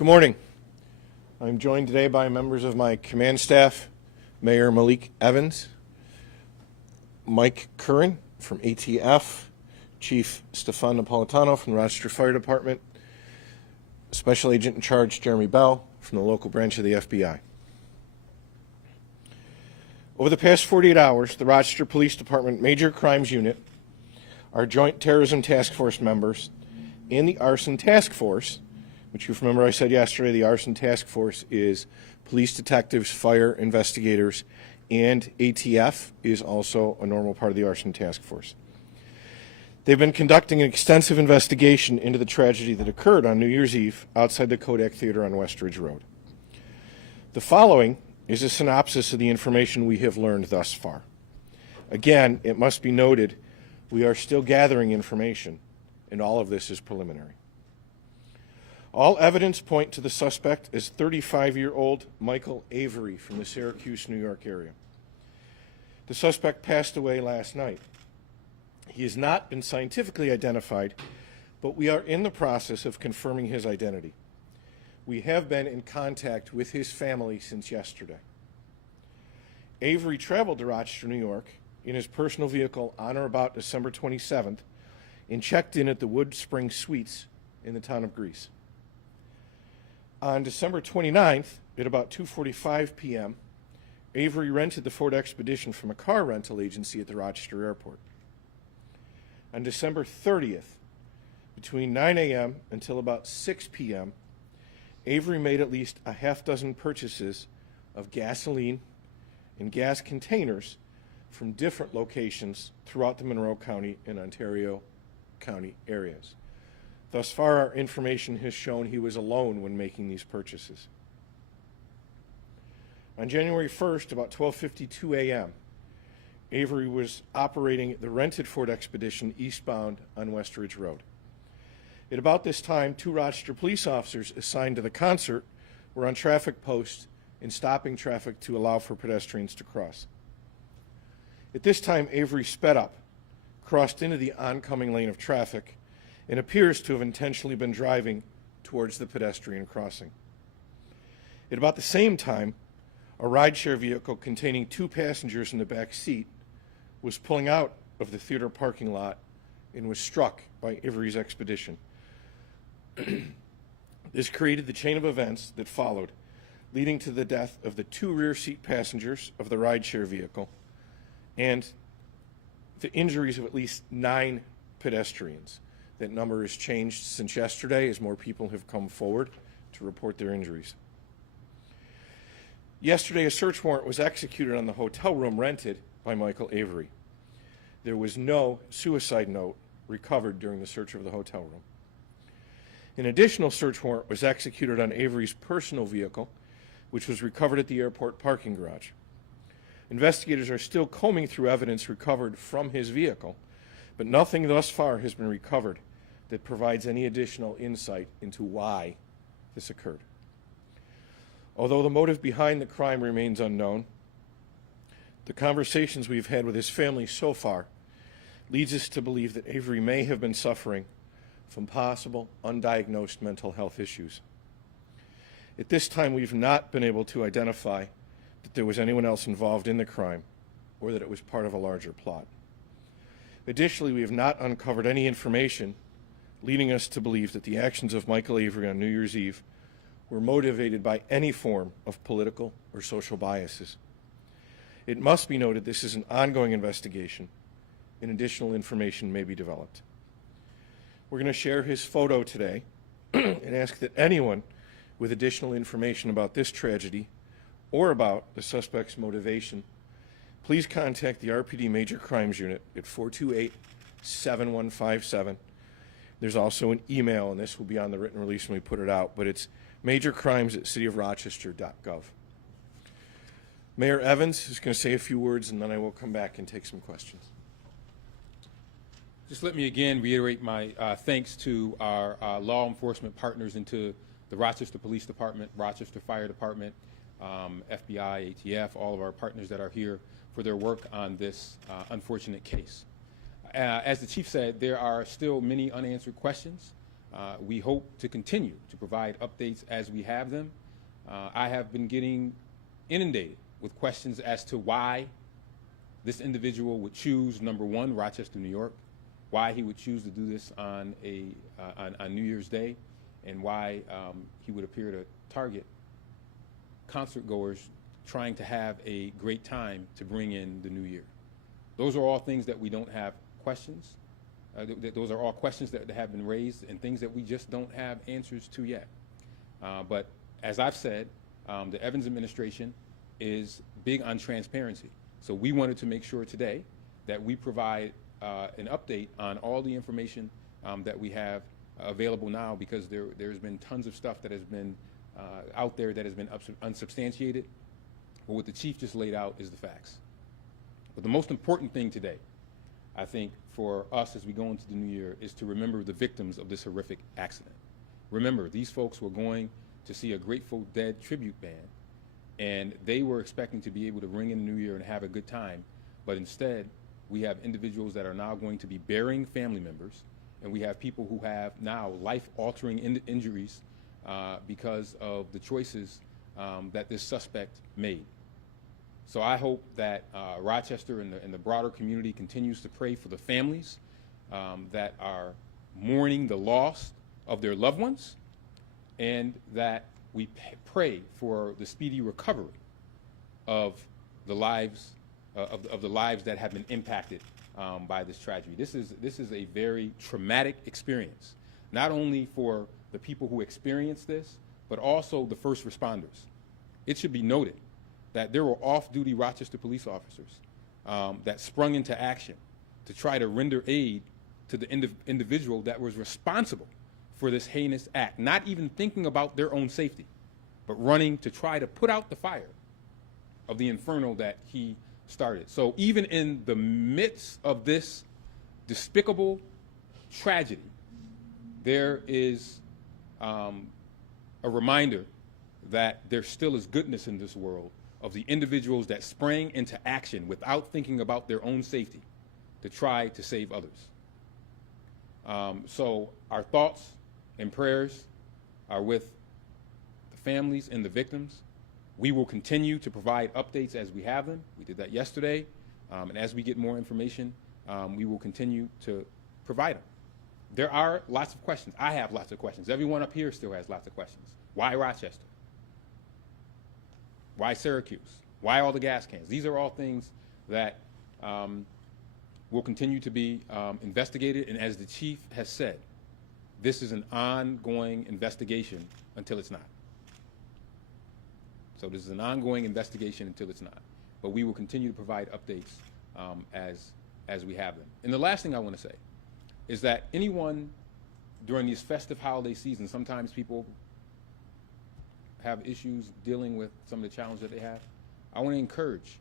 Good morning. I'm joined today by members of my command staff, Mayor Malik Evans, Mike Curran from ATF, Chief Stefan Napolitano from the Rochester Fire Department, Special Agent in Charge Jeremy Bell from the local branch of the FBI. Over the past 48 hours, the Rochester Police Department Major Crimes Unit, our Joint Terrorism Task Force members, and the Arson Task Force, which you remember I said yesterday, the Arson Task Force is police detectives, fire investigators, and ATF is also a normal part of the Arson Task Force. They've been conducting an extensive investigation into the tragedy that occurred on New Year's Eve outside the Kodak Theater on West Ridge Road. The following is a synopsis of the information we have learned thus far. Again, it must be noted, we are still gathering information, and all of this is preliminary. All evidence point to the suspect as 35-year-old Michael Avery from the Syracuse, New York area. The suspect passed away last night. He has not been scientifically identified, but we are in the process of confirming his identity. We have been in contact with his family since yesterday. Avery traveled to Rochester, New York in his personal vehicle on or about December 27th and checked in at the Wood Spring Suites in the town of Greece. On December 29th, at about 2:45 p.m., Avery rented the Ford Expedition from a car rental agency at the Rochester airport. On December 30th, between 9 a.m. until about 6 p.m., Avery made at least a half dozen purchases of gasoline and gas containers from different locations throughout the Monroe County and Ontario County areas. Thus far, our information has shown he was alone when making these purchases. On January 1st, about 12:52 a.m., Avery was operating the rented Ford Expedition eastbound on West Ridge Road. At about this time, 2 Rochester police officers assigned to the concert were on traffic posts and stopping traffic to allow for pedestrians to cross. At this time, Avery sped up, crossed into the oncoming lane of traffic, and appears to have intentionally been driving towards the pedestrian crossing. At about the same time, a rideshare vehicle containing 2 passengers in the back seat was pulling out of the theater parking lot and was struck by Avery's Expedition. This created the chain of events that followed, leading to the death of the 2 rear seat passengers of the rideshare vehicle and the injuries of at least 9 pedestrians. That number has changed since yesterday as more people have come forward to report their injuries. Yesterday, a search warrant was executed on the hotel room rented by Michael Avery. There was no suicide note recovered during the search of the hotel room. An additional search warrant was executed on Avery's personal vehicle, which was recovered at the airport parking garage. Investigators are still combing through evidence recovered from his vehicle, but nothing thus far has been recovered that provides any additional insight into why this occurred. Although the motive behind the crime remains unknown, the conversations we've had with his family so far leads us to believe that Avery may have been suffering from possible undiagnosed mental health issues. At this time, we've not been able to identify that there was anyone else involved in the crime or that it was part of a larger plot. Additionally, we have not uncovered any information leading us to believe that the actions of Michael Avery on New Year's Eve were motivated by any form of political or social biases. It must be noted this is an ongoing investigation, and additional information may be developed. We're going to share his photo today and ask that anyone with additional information about this tragedy or about the suspect's motivation, please contact the RPD Major Crimes Unit at 428-7157. There's also an email, and this will be on the written release when we put it out, but it's majorcrimes@cityofrochester.gov. Mayor Evans is going to say a few words, and then I will come back and take some questions. Just let me again reiterate my thanks to our law enforcement partners and to the Rochester Police Department, Rochester Fire Department, FBI, ATF, all of our partners that are here for their work on this unfortunate case. As the chief said, there are still many unanswered questions We hope to continue to provide updates as we have them. I have been getting inundated with questions as to why this individual would choose, number one, Rochester, New York, why he would choose to do this on New Year's Day, and why he would appear to target concert goers trying to have a great time to bring in the new year. Those are all things that we don't have questions. Those are all questions that have been raised and things that we just don't have answers to yet. But as I've said, the Evans administration is big on transparency. So we wanted to make sure today that we provide an update on all the information that we have available now, because there's been tons of stuff that has been out there that has been unsubstantiated. But what the chief just laid out is the facts. But the most important thing today, I think, for us as we go into the new year is to remember the victims of this horrific accident. Remember, these folks were going to see a Grateful Dead tribute band, and they were expecting to be able to ring in the new year and have a good time, but instead we have individuals that are now going to be burying family members, and we have people who have now life-altering injuries because of the choices that this suspect made. So I hope that Rochester and the broader community continues to pray for the families that are mourning the loss of their loved ones, and that we pray for the speedy recovery of the lives of the lives that have been impacted by this tragedy. This is a very traumatic experience, not only for the people who experienced this, but also the first responders. It should be noted that there were off-duty Rochester police officers that sprung into action to try to render aid to the individual that was responsible for this heinous act, not even thinking about their own safety, but running to try to put out the fire of the inferno that he started. So even in the midst of this despicable tragedy, there is a reminder that there still is goodness in this world, of the individuals that sprang into action without thinking about their own safety to try to save others. So our thoughts and prayers are with the families and the victims. We will continue to provide updates as we have them. We did that yesterday, and as we get more information, we will continue to provide them. There are lots of questions. I have lots of questions. Everyone up here still has lots of questions. Why Rochester? Why Syracuse? Why all the gas cans? These are all things that will continue to be investigated, and as the chief has said, this is an ongoing investigation until it's not. So this is an ongoing investigation until it's not. But we will continue to provide updates as we have them. And the last thing I want to say is that anyone during these festive holiday seasons, sometimes people have issues dealing with some of the challenges that they have. I want to encourage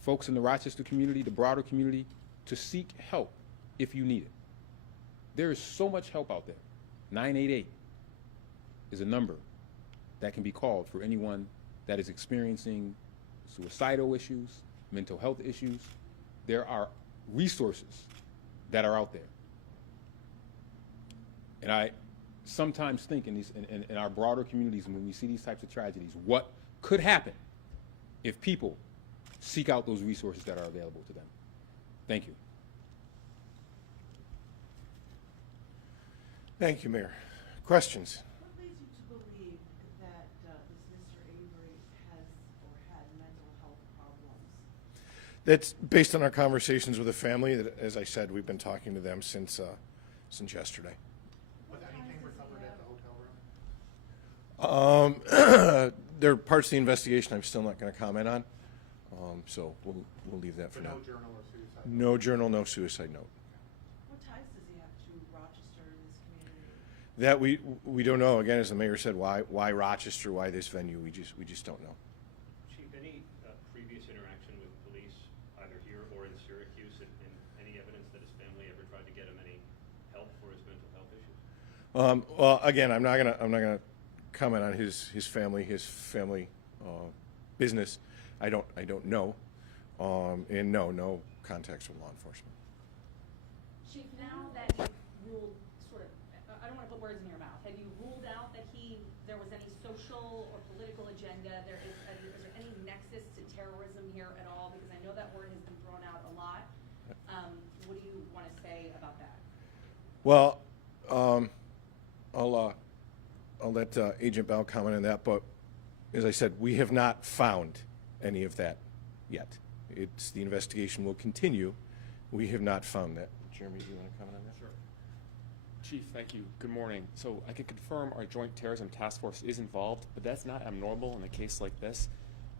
folks in the Rochester community, the broader community, to seek help if you need it. There is so much help out there. 988 is a number that can be called for anyone that is experiencing suicidal issues, mental health issues. There are resources that are out there. And I sometimes think in our broader communities, when we see these types of tragedies, what could happen if people seek out those resources that are available to them. Thank you. Thank you, Mayor. Questions? What leads you to believe that this Mr. Avery has or had mental health problems? That's based on our conversations with the family. That, as I said, we've been talking to them since yesterday. Was anything recovered at the hotel room? There are parts of the investigation I'm still not going to comment on, so we'll leave that for So now. no journal or suicide? No journal, no suicide note. What ties does he have to Rochester and this community? That we don't know. Again, as the mayor said, why Rochester? Why this venue? We just don't know. Chief, any previous interaction with police, either here or in Syracuse, and any evidence that his family ever tried to get him any help for his mental health issues? Well, again, I'm not gonna comment on his family business. I don't know, and no contacts with law enforcement. Chief, now that you've ruled sort of, I don't want to put words in your mouth. Have you ruled out that there was any social or political agenda? Is there any nexus to terrorism here at all? Because I know that word has been thrown out a lot. What do you want to say about that? Well, I'll let Agent Bell comment on that, but as I said, we have not found any of that yet. The investigation will continue. We have not found that. Jeremy, do you want to comment on that? Sure. Chief, thank you. Good morning. So I can confirm our Joint Terrorism Task Force is involved, but that's not abnormal in a case like this.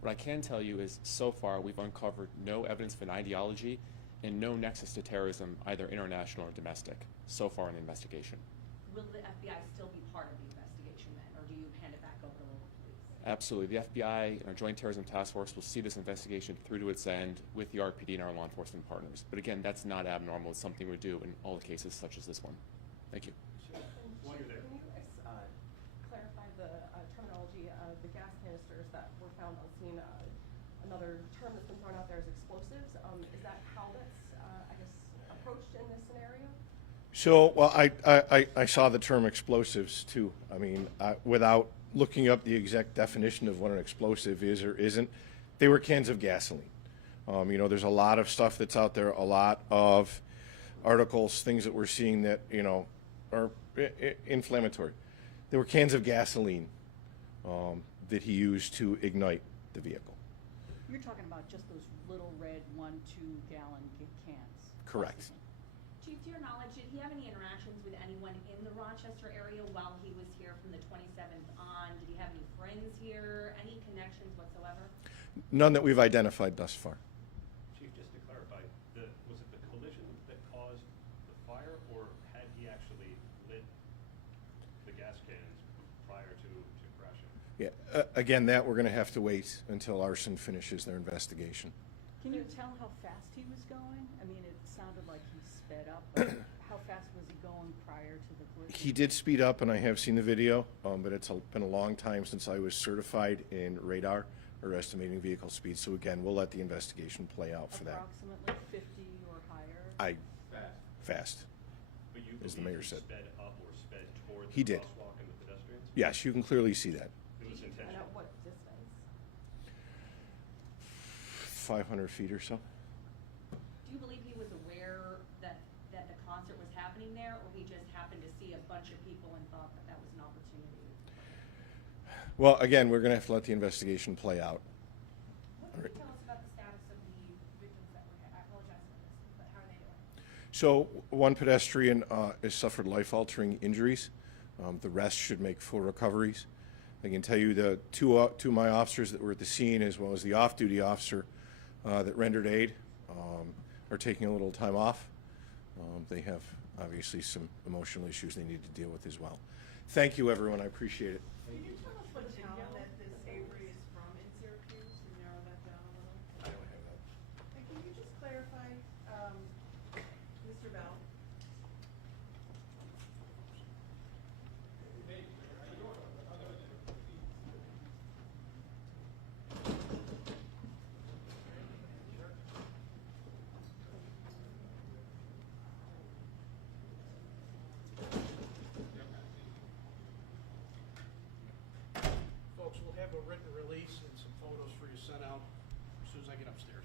What I can tell you is so far we've uncovered no evidence of an ideology and no nexus to terrorism, either international or domestic, so far in the investigation. Will the FBI still be part of the investigation then, or do you hand it back over to local police? Absolutely. The FBI and our Joint Terrorism Task Force will see this investigation through to its end with the RPD and our law enforcement partners. But again, that's not abnormal. It's something we do in all cases such as this one. Thank you. While you're there. Can you clarify the terminology of the gas canisters that were found on scene? Another term that's been thrown out there is explosives. Is that how that's, I guess, approached in this scenario? So, well, I saw the term explosives too. I mean, without looking up the exact definition of what an explosive is or isn't, they were cans of gasoline. You know, there's a lot of stuff that's out there, a lot of articles, things that we're seeing that, you know, are inflammatory. They were cans of gasoline that he used to ignite the vehicle. You're talking about just those little red 1-2 gallon cans. Correct. Chief, to your knowledge, did he have any interactions with anyone in the Rochester area while he was here from the 27th on? Did he have any friends here? Any connections whatsoever? None that we've identified thus far. Chief, just to clarify, was it the collision that caused the fire, or had he actually lit the gas cans prior to crashing? Yeah. Again, that we're going to have to wait until Arson finishes their investigation. Can you tell how fast he was going? I mean, it sounded like he sped up, but how fast was he going prior to the collision? He did speed up, and I have seen the video, but it's been a long time since I was certified in radar or estimating vehicle speed. So again, we'll let the investigation play out for that. Approximately 50 or higher? Fast, But you as the believe mayor he said. sped up or sped toward He the did. crosswalk and the pedestrians? Yes, you can clearly see that. It was And intentional. at what distance? 500 feet or so. Do you believe he was aware that the concert was happening there, or he just happened to see a bunch of people and thought that was an opportunity? Well, again, we're going to have to let the investigation play out. What can you tell us about the status of the victims that were hit? I apologize for this, but how are they doing? So one pedestrian has suffered life-altering injuries. The rest should make full recoveries. I can tell you the two of my officers that were at the scene, as well as the off-duty officer that rendered aid, are taking a little time off. They have obviously some emotional issues they need to deal with as well. Thank you, everyone. I appreciate it. Can you tell us what town that this Avery is from in Syracuse, to narrow that down a little? I don't have that. And can you just clarify, Mr. Bell? Folks, we'll have a written release and some photos for you sent out as soon as I get upstairs.